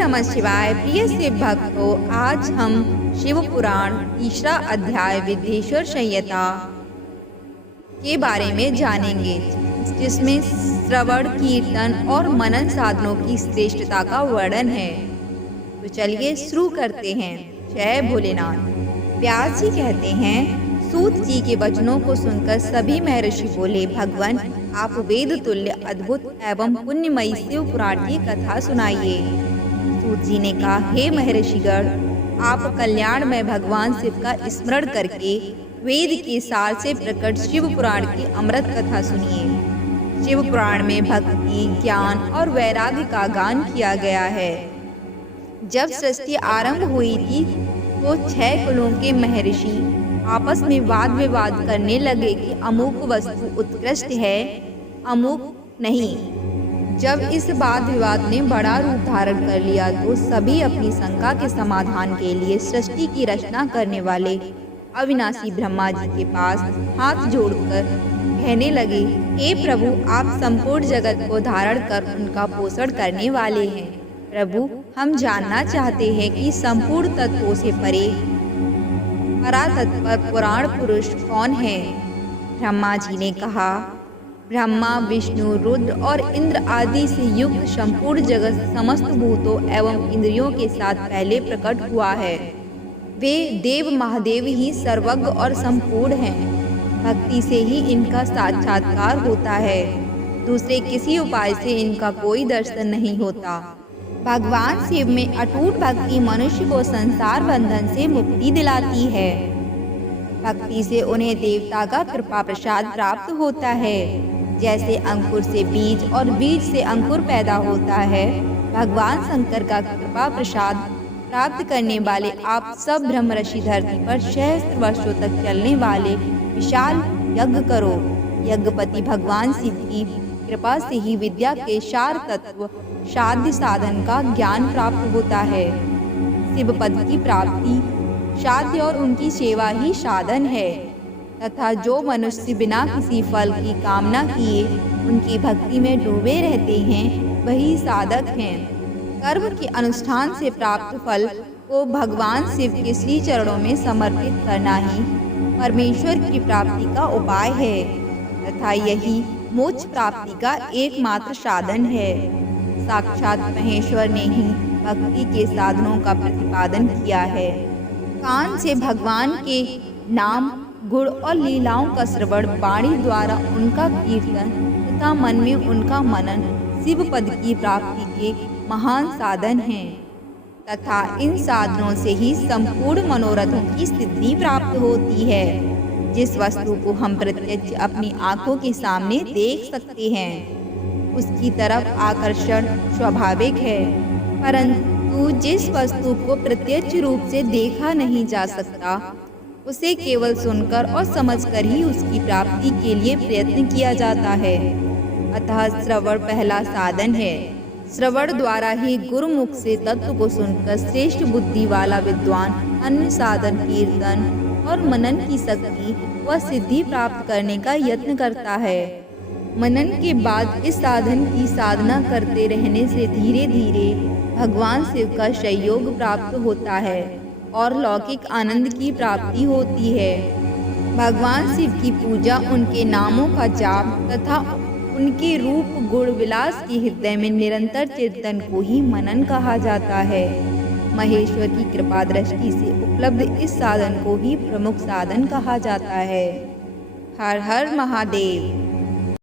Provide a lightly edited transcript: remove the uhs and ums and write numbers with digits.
नमः शिवाय। प्रिय शिव भक्तों, आज हम शिव पुराण तीसरा अध्याय विद्येश्वर संहिता के बारे में जानेंगे, जिसमें श्रवण, कीर्तन और मनन साधनों की श्रेष्ठता का वर्णन है। तो चलिए शुरू करते हैं। जय भोलेनाथ। व्यास जी कहते हैं, सूत जी के वचनों को सुनकर सभी महर्षि बोले, भगवान आप वेद तुल्य अद्भुत एवं पुण्यमयी शिव पुराण की कथा सुनाइए। सूत जी ने कहा, हे महर्षिगण, आप कल्याणमय भगवान शिव का स्मरण करके वेद के सार से प्रकट शिव पुराण की अमृत कथा सुनिए। शिव पुराण में भक्ति, ज्ञान और वैराग्य का गान किया गया है। जब सृष्टि आरंभ हुई थी तो 6 कुलों के महर्षि आपस में वाद विवाद करने लगे कि अमुक वस्तु उत्कृष्ट है, अमुक नहीं। जब इस वाद विवाद ने बड़ा रूप धारण कर लिया तो सभी अपनी शंका के समाधान के लिए सृष्टि की रचना करने वाले अविनाशी ब्रह्मा जी के पास हाथ जोड़कर कहने लगे, हे प्रभु, आप संपूर्ण जगत को धारण कर उनका पोषण करने वाले हैं। प्रभु, हम जानना चाहते हैं कि संपूर्ण तत्वों से परे परातत्पर पुराण पुरुष कौन है। ब्रह्मा जी ने कहा, ब्रह्मा, विष्णु, रुद्र और इंद्र आदि से युक्त संपूर्ण जगत समस्त भूतों एवं इंद्रियों के साथ पहले प्रकट हुआ है। वे देव महादेव ही सर्वज्ञ और संपूर्ण हैं। भक्ति से ही इनका साक्षात्कार होता है, दूसरे किसी उपाय से इनका कोई दर्शन नहीं होता। भगवान शिव में अटूट भक्ति मनुष्य को संसार बंधन से मुक्ति दिलाती है। भक्ति से उन्हें देवता का कृपा प्रसाद प्राप्त होता है। जैसे अंकुर से बीज और बीज से अंकुर पैदा होता है, भगवान शंकर का कृपा प्रसाद प्राप्त करने वाले आप सब ब्रह्मर्षि धरती पर सहस्त्र वर्षों तक चलने वाले विशाल यज्ञ करो। यज्ञपति भगवान शिव की कृपा से ही विद्या के सार तत्व साध्य साधन का ज्ञान प्राप्त होता है। शिव पद की प्राप्ति साध्य और उनकी सेवा ही साधन है, तथा जो मनुष्य बिना किसी फल की कामना किए उनकी भक्ति में डूबे रहते हैं, वही साधक हैं। कर्म के अनुष्ठान से प्राप्त फल को भगवान शिव के श्री चरणों में समर्पित करना ही परमेश्वर की प्राप्ति का उपाय है, तथा यही मोक्ष प्राप्ति का एकमात्र साधन है। साक्षात महेश्वर ने ही भक्ति के साधनों का प्रतिपादन किया है। कान से भगवान के नाम, गुण और लीलाओं का श्रवण, वाणी द्वारा उनका कीर्तन तथा मन में उनका मनन शिव पद की प्राप्ति के महान साधन हैं, तथा इन साधनों से ही संपूर्ण मनोरथों की सिद्धि प्राप्त होती है। जिस वस्तु को हम प्रत्यक्ष अपनी आंखों के सामने देख सकते हैं, उसकी तरफ आकर्षण स्वाभाविक है, परंतु जिस वस्तु को प्रत्यक्ष रूप से देखा नहीं जा सकता, उसे केवल सुनकर और समझकर ही उसकी प्राप्ति के लिए प्रयत्न किया जाता है। अतः श्रवण पहला साधन है। श्रवण द्वारा ही गुरुमुख से तत्व को सुनकर श्रेष्ठ बुद्धि वाला विद्वान अन्य साधन, कीर्तन और मनन की शक्ति व सिद्धि प्राप्त करने का यत्न करता है। मनन के बाद इस साधन की साधना करते रहने से धीरे धीरे भगवान शिव का सहयोग प्राप्त होता है और लौकिक आनंद की प्राप्ति होती है। भगवान शिव की पूजा, उनके नामों का जाप तथा उनके रूप गुण विलास के हृदय में निरंतर चिंतन को ही मनन कहा जाता है। महेश्वर की कृपा दृष्टि से उपलब्ध इस साधन को ही प्रमुख साधन कहा जाता है। हर हर महादेव।